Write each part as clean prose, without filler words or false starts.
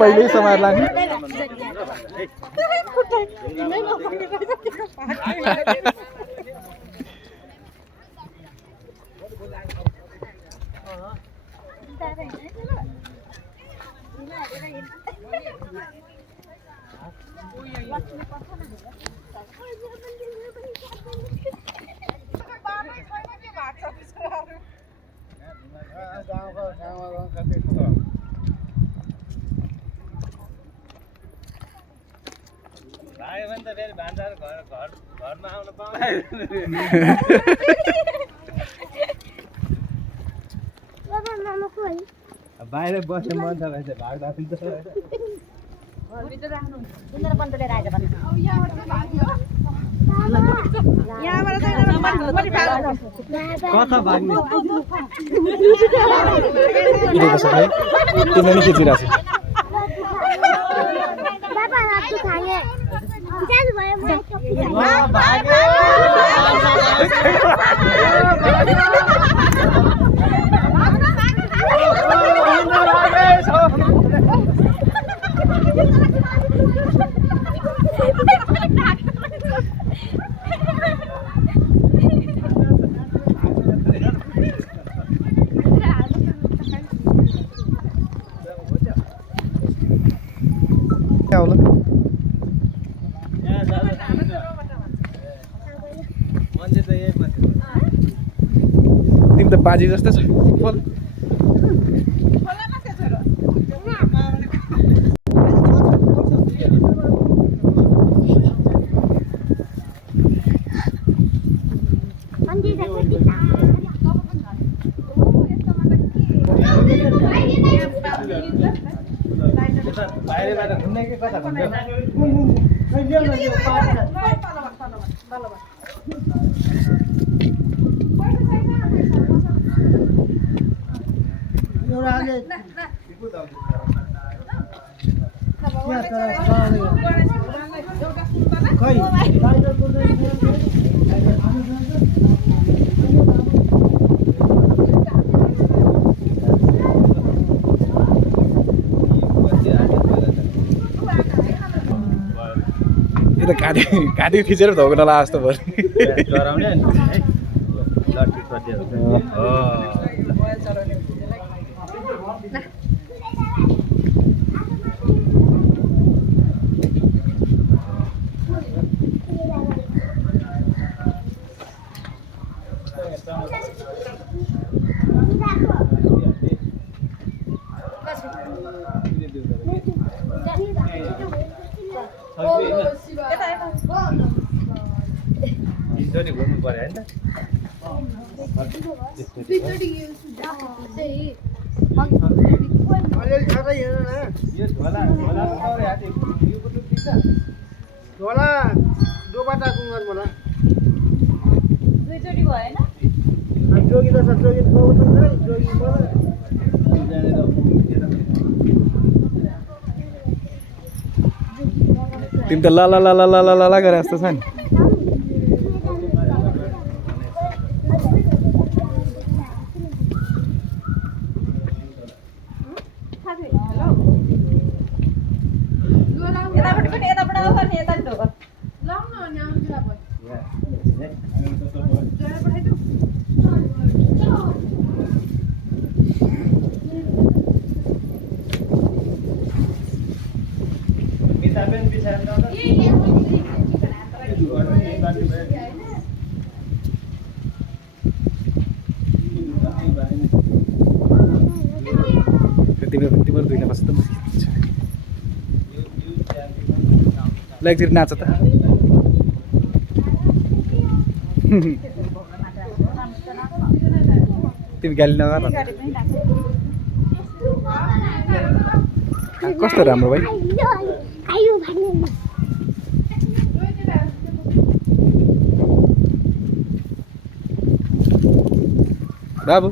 पहिल्यै समाएर लाने बाहिर बस्ने मन त रहेछ भाग्दा पनि त कता भाग्ने तिमीले खिचिरहेको तिमी त बाजी जस्तो छ यो त घाँटी थिचेर धोको नला जस्तो भयो घुम्नु पर्यो हैन तिमी त ला ला ला ला ला ला ला गरे जस्तो छ नि तिम्रो दुईटा बस्छ त एकचोटि नाच त तिमी गाली नगर कस्तो राम्रो भाइ बाबु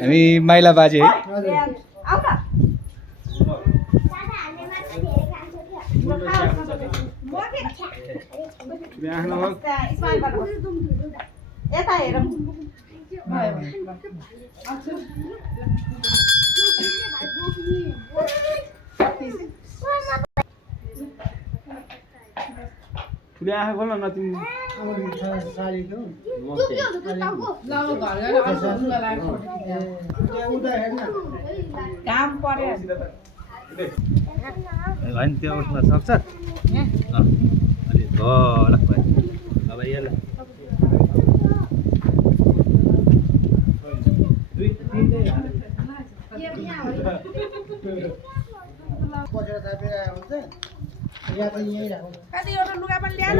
हामी माइला बाजे है आऊ न यता हेरौँ ठुली आँखा खोल्न न तिमी काम पर्यो होइन त्यो उसमा सक्छ अलिक ढलक भयो अब यसलाई कतिवटा लुगा पनि ल्याएर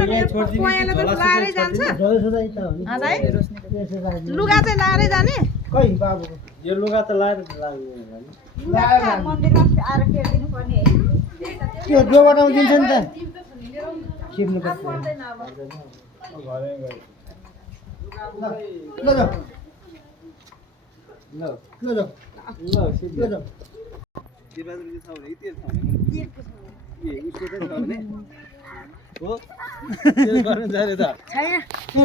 पयाले त लाएरै जान्छ लुगा चाहिँ लाएरै जाने यो लुगा त लाएर मन्दिरमा आएर फेरिदिनु पर्ने त्यो जोबाट दिन्छ नि त खिप्नु पर्छ पर्दैन अब ल जाऊ ल जाऊ ल जाऊ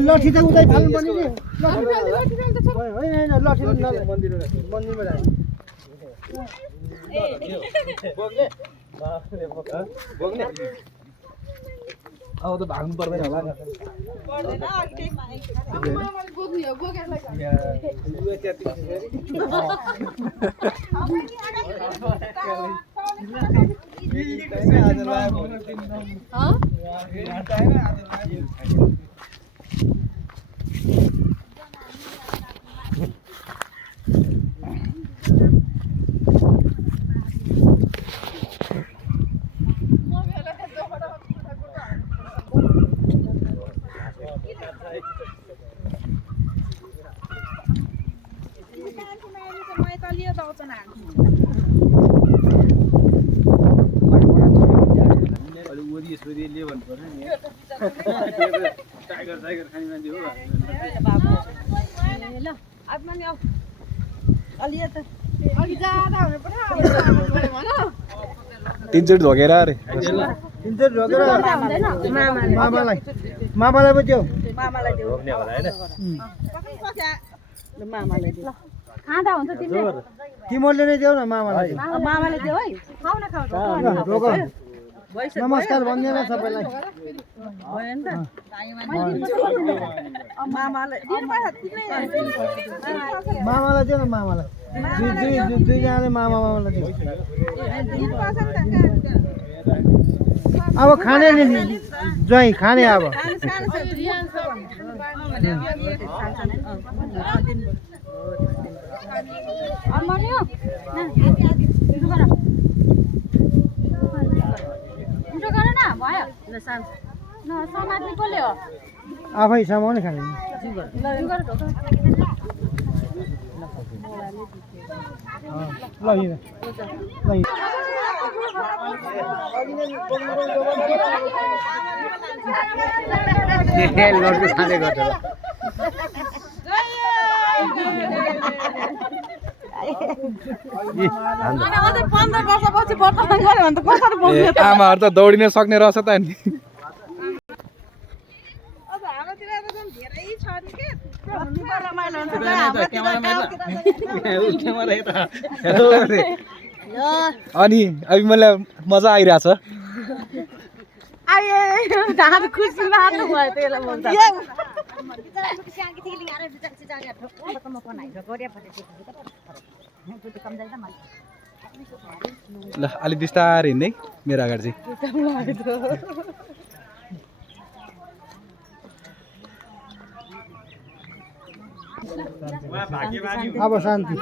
लठी त उतै फाल्नु पर्ने होइन लठी मन्दिरमा अब त भाग्नु पर्दैन होला नि पर्दैन तीनचोटि धोकेर अरे तिनचोटि ढोकेर मामालाई पो त्यो मामालाई देऊ होला होइन मामालाई देऊ खाँदा हुन्छ तिमीले तिमीले नै देऊ न मामालाई मामाले देऊ है खाऊ न खाऊ रोग नमस्कार भन्दैन सबैलाई भयो नि त मामालाई दिनुपर्छ तिमीले मामालाई देऊ न मामालाई दुईजनाले मामालाई देऊ अब खाने नि ज्वाइँ खाने अब आफै समाउने खाने ल हिँड लड्नु खाँदै गर्छ आमाहरू त दौडिन सक्ने रहेछ त नि अनि अब मलाई मजा आइरहेछ ल अलि बिस्तारै हिँड्दै मेरो अगाडि चाहिँ अब शान्ति